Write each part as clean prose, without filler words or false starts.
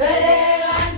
Sele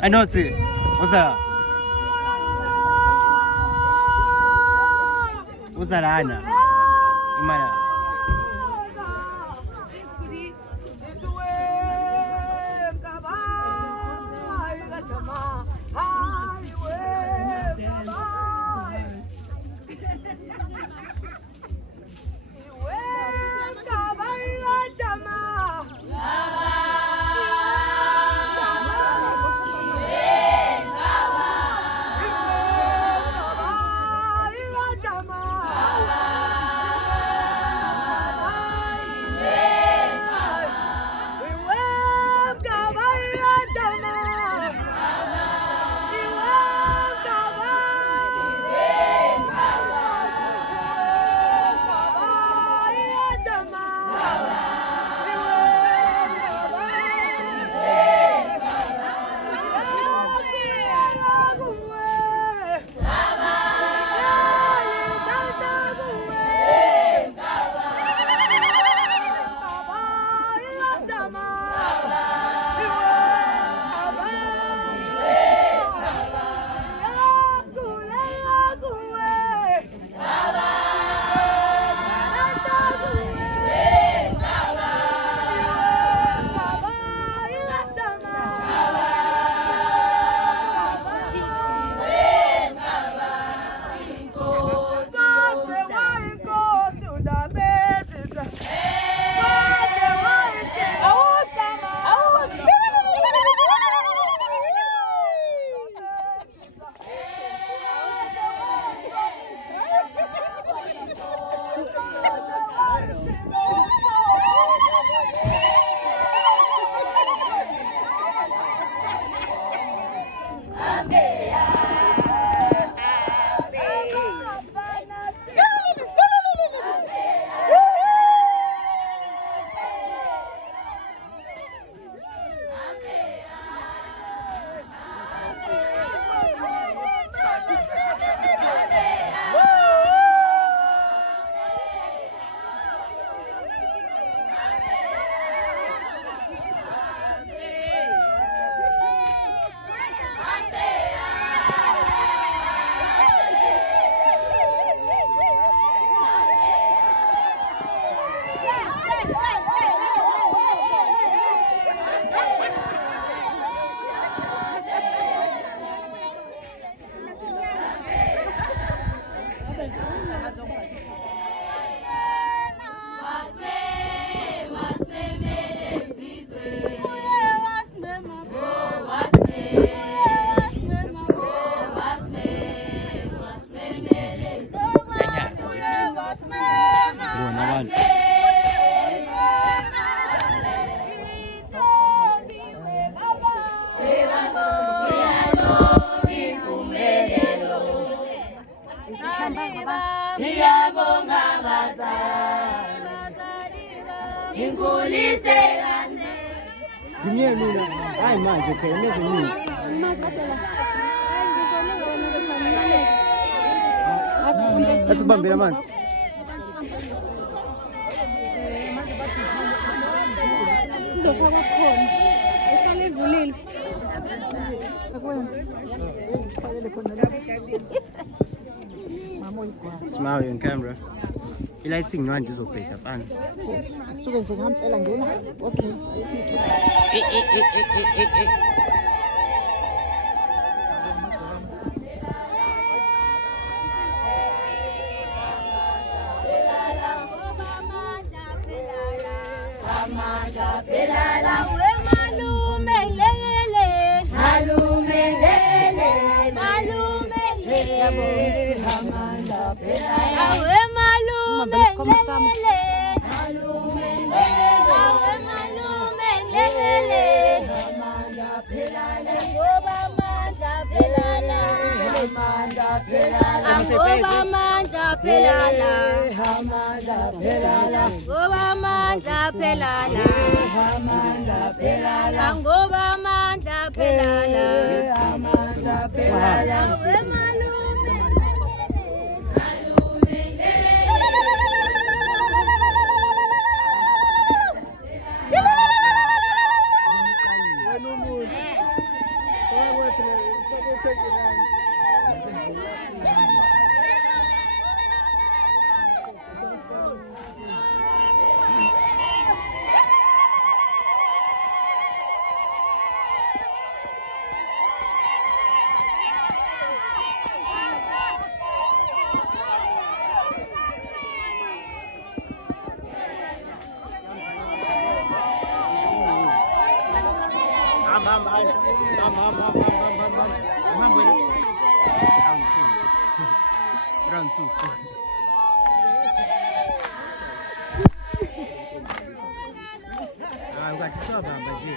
Anotzi, usa Ana, imana. ngiyabonga bazali inkulise kanze Binye mina hayi manje phela neziningi Asibambele amanzi Izofakwa khona ehlala ivulile Smile in camera Ilighting no andizobheka pana asuke nje ngampela ngena okay Pelala we malume lele malume lele malume lele amanda pelala we malume lele malume lele we malume lele amanda pelala ngoba amanda pelala amanda pelala ngoba amanda pelala amanda pelala ngoba amanda pelala amanda pelala ngoba amanda pelala amanda pelala we malume Round two. Ukathiwa nje.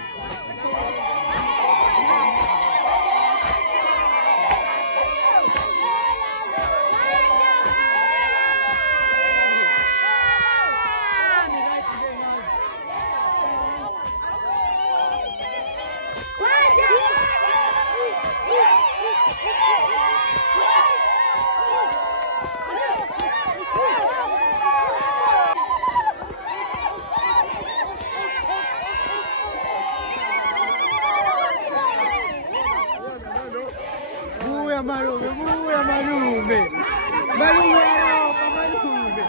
Malume, malume. Malume, malume.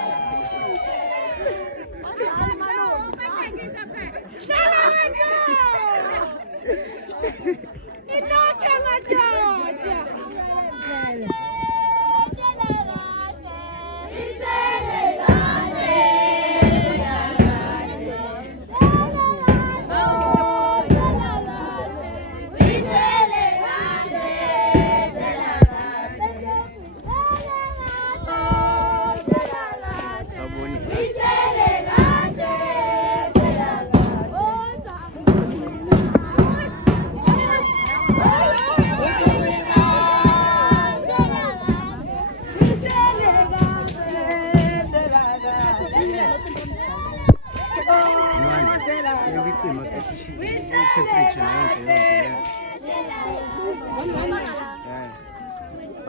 Inoke madoda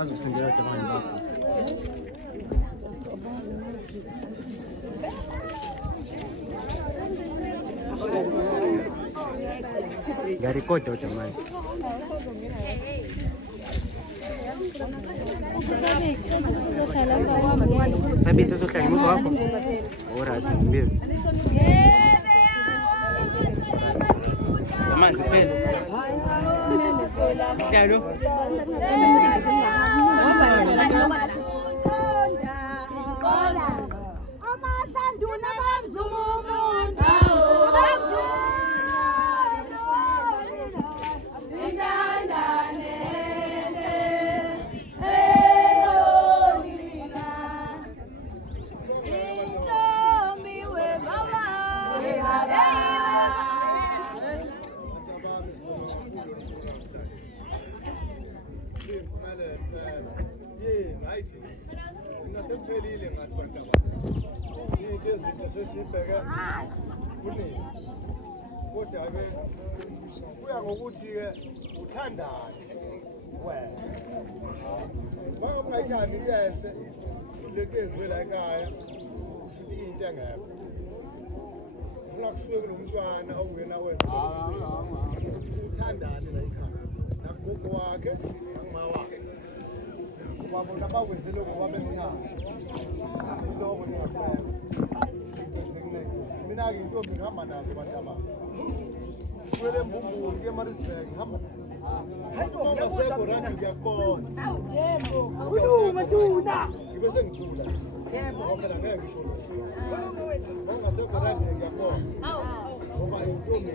Azosengela tamani bakho. Ngiyarekoda kodwa manje. Sabi sesohlala ngemuva wakho? Alright, ngimbizi. Amanzi phela. Hlalo. Amahlanduna bamzumumuntu nasemphelile ngathi bantwana into ezinto sesibheke kunini kodwa ke kuya ngokuthi ke uthandane wena uma ungayithandi into enhle lento eziwe la ekhaya futhi into engekho ufuna kusuke kunomntwana okuyena wena uthandane la ekhaya nagogo wakhe nakuma wakhe babona bakwenze lokho babemthanda lokho ningakubeka mina ke intombi ngihamba nazo abantu abami kwele mbumbulu ke Maritzburg ngihamba ngasekho randi ngiyakubona yebo umaduna ngibe sengithula yebo ngoba ngeke ngisho ngasekho randi ngiyakubona ngoba intombi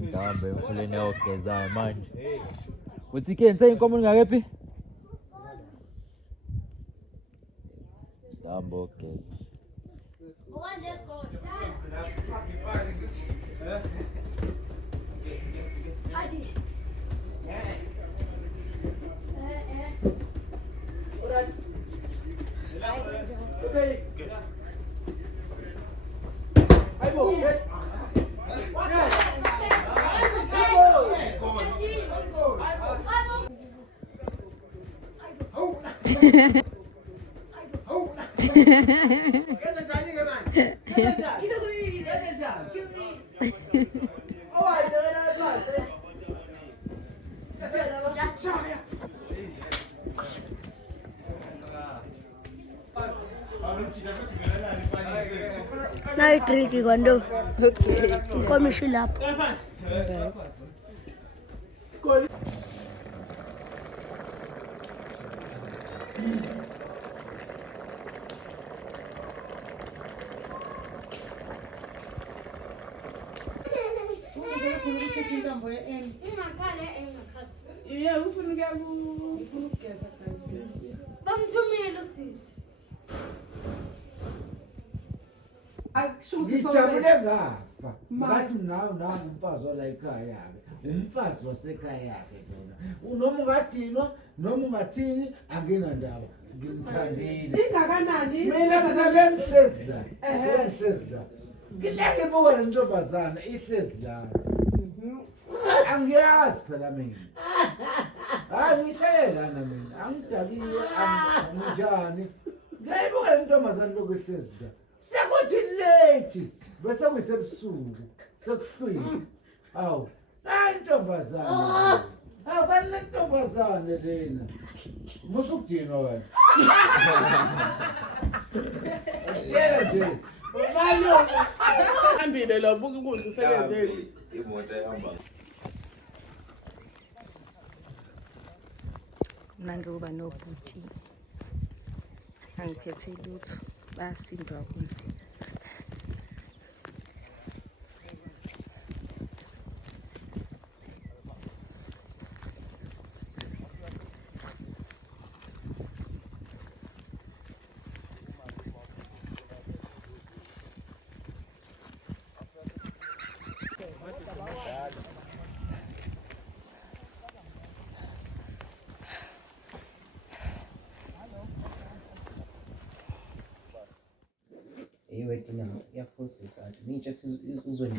Mhlawumbe emfuleni yawugezayo manje. Uthi ke nse inkomo ngakephi? Mhlawumbe okay. Adi. Nayo drink kwando. Okay. Komisho lapho. Yeah, ufuna ukugeza kazi. Bamthumile usisi. Ngijabule ngafa ngathi nawe umfazi ola ekhaya yakhe umfazi wasekhaya yakhe bona noma ungathini noma ungathini anginandaba ngimthandile Ingakanani mina ngihlezi la ngihlezi la ngileke buka le ntombazana ihlezi la angiyazi phela mina ngihlele lana mina angidakiwe anginjani ngiyayibuka le ntombazana lokhu ihlezi la sekuthi late bese kuyisebusuku sekuhlwile awu intombazana awu kanti le ntombazana lena musukudinwa wena tshela nje hambile lo buka ukudla usebenzele. Imoto ehamba. Mnandi kuba nobhuti. Angiphethe lutho. Basindwa kude. Ewe, kina yaphosisa. Ni just uzwe